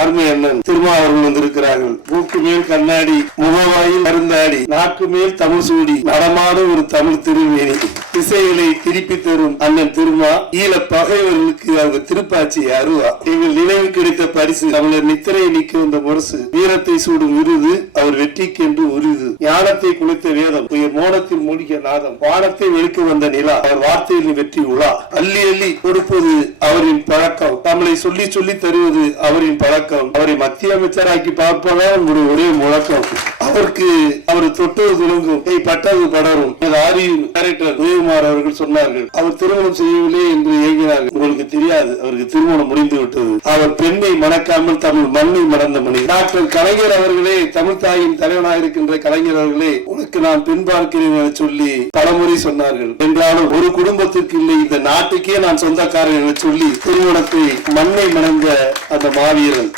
அருமை அண்ணன் திருமாவர்கள் வந்திருக்கிறார்கள். மூக்கு மேல் கண்ணாடி, முகவாயில் மருந்தாடி, நாக்கு மேல் தமிழ் சூடி, நடமாட ஒரு தமிழ் திருமேனி, திசைகளை திருப்பி தரும் அண்ணன் திருமா. ஈழ பகைவர்களுக்கு அவங்க திருப்பாச்சி அருவா. எங்கள் நினைவு கிடைத்த பரிசு தமிழர் நித்திரை நீக்க வந்த முரசு, வீரத்தை சூடும் விருது அவர் வெற்றிக்கு என்று உருது, ஞானத்தை குளித்த வேதம், உயர் மோனத்தில் மூழ்கிய நாதம், வானத்தை வெளுக்க வந்த நிலா, அவர் வார்த்தையில் வெற்றி உலா, அள்ளி அள்ளி கொடுப்பது அவரின் பழக்கம், நம்மளை சொல்லி சொல்லி தருவது அவரின் பழக்கம், அவரை மத்திய அமைச்சராக்கி பார்ப்பதா உங்களுடைய ஒரே முழக்கம். அவருக்கு அவர் தொட்டது துலங்கும், பட்டது படரும். டைரக்டர் உதயகுமார் அவர்கள் சொன்னார்கள், அவர் திருமணம் செய்யவில்லை என்று ஏங்கினார்கள். உங்களுக்கு தெரியாது, அவருக்கு திருமணம் முடிந்து விட்டது. அவர் பெண்ணை மணக்காமல் தமிழ் மண்ணை மணந்த மணி. டாக்டர் கலைஞர் அவர்களே, தமிழ் தாயின் தலைவனாக இருக்கின்ற கலைஞர் அவர்களே, உனக்கு நான் பெண் பார்க்கிறேன் என சொல்லி பலமுறை சொன்னார்கள். என்றாலும் ஒரு குடும்பத்திற்கு இல்லை, இந்த நாட்டுக்கே நான் சொந்தக்காரன் என சொல்லி திருமணத்தை மண்ணை மணந்த அந்த மாவீரன்